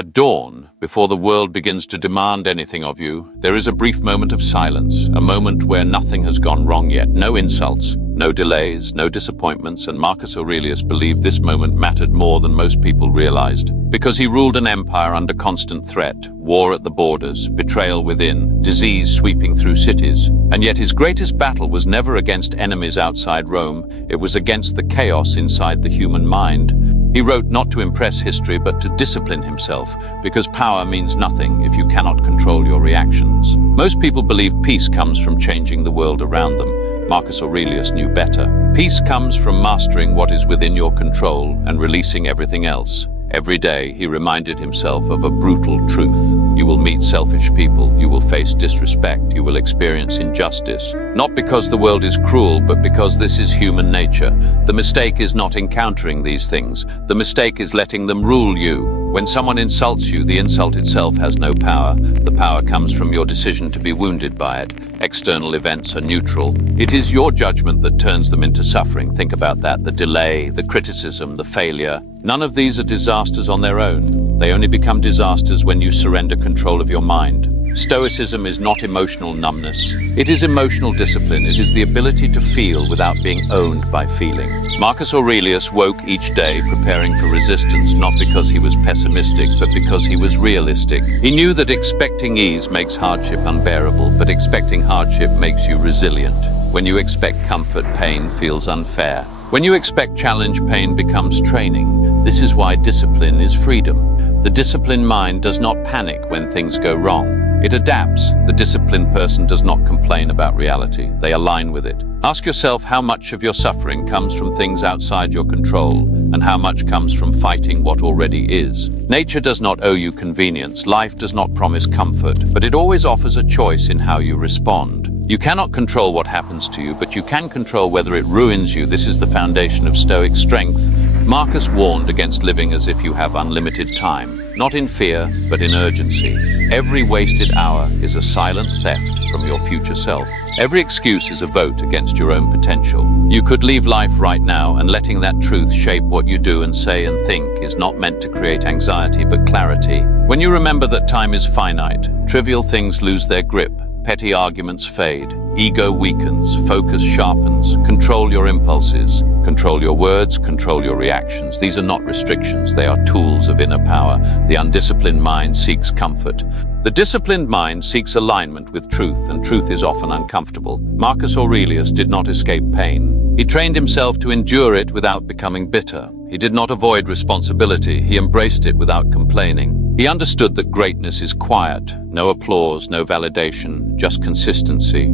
At dawn, before the world begins to demand anything of you, there is a brief moment of silence, a moment where nothing has gone wrong yet. No insults, no delays, no disappointments, and Marcus Aurelius believed this moment mattered more than most people realized. Because he ruled an empire under constant threat, war at the borders, betrayal within, disease sweeping through cities. And yet his greatest battle was never against enemies outside Rome, it was against the chaos inside the human mind. He wrote not to impress history but to discipline himself, because power means nothing if you cannot control your reactions. Most people believe peace comes from changing the world around them. Marcus Aurelius knew better. Peace comes from mastering what is within your control and releasing everything else. Every day, he reminded himself of a brutal truth. You will meet selfish people, you will face disrespect, you will experience injustice. Not because the world is cruel, but because this is human nature. The mistake is not encountering these things. The mistake is letting them rule you. When someone insults you, the insult itself has no power. The power comes from your decision to be wounded by it. External events are neutral. It is your judgment that turns them into suffering. Think about that. The delay, the criticism, the failure. None of these are disasters on their own. They only become disasters when you surrender control of your mind. Stoicism is not emotional numbness. It is emotional discipline. It is the ability to feel without being owned by feeling. Marcus Aurelius woke each day preparing for resistance, not because he was pessimistic, but because he was realistic. He knew that expecting ease makes hardship unbearable, but expecting hardship makes you resilient. When you expect comfort, pain feels unfair. When you expect challenge, pain becomes training. This is why discipline is freedom. The disciplined mind does not panic when things go wrong. It adapts. The disciplined person does not complain about reality. They align with it. Ask yourself how much of your suffering comes from things outside your control and how much comes from fighting what already is. Nature does not owe you convenience. Life does not promise comfort, but it always offers a choice in how you respond. You cannot control what happens to you, but you can control whether it ruins you. This is the foundation of Stoic strength. Marcus warned against living as if you have unlimited time, not in fear, but in urgency. Every wasted hour is a silent theft from your future self. Every excuse is a vote against your own potential. You could leave life right now, and letting that truth shape what you do and say and think is not meant to create anxiety, but clarity. When you remember that time is finite, trivial things lose their grip. Petty arguments fade, ego weakens, focus sharpens. Control your impulses, control your words, control your reactions. These are not restrictions, they are tools of inner power. The undisciplined mind seeks comfort. The disciplined mind seeks alignment with truth, and truth is often uncomfortable. Marcus Aurelius did not escape pain. He trained himself to endure it without becoming bitter. He did not avoid responsibility, he embraced it without complaining. He understood that greatness is quiet, no applause, no validation, just consistency.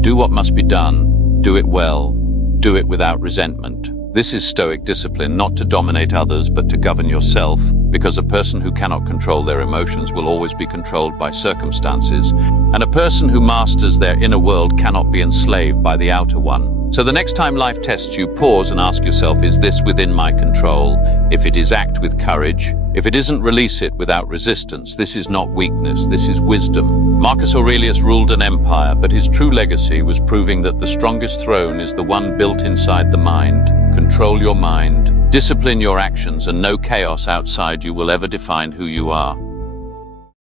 Do what must be done, do it well, do it without resentment. This is Stoic discipline, not to dominate others, but to govern yourself, because a person who cannot control their emotions will always be controlled by circumstances, and a person who masters their inner world cannot be enslaved by the outer one. So the next time life tests you, pause and ask yourself, is this within my control? If it is, act with courage. If it isn't, release it without resistance. This is not weakness, this is wisdom. Marcus Aurelius ruled an empire, but his true legacy was proving that the strongest throne is the one built inside the mind. Control your mind, discipline your actions, and no chaos outside you will ever define who you are.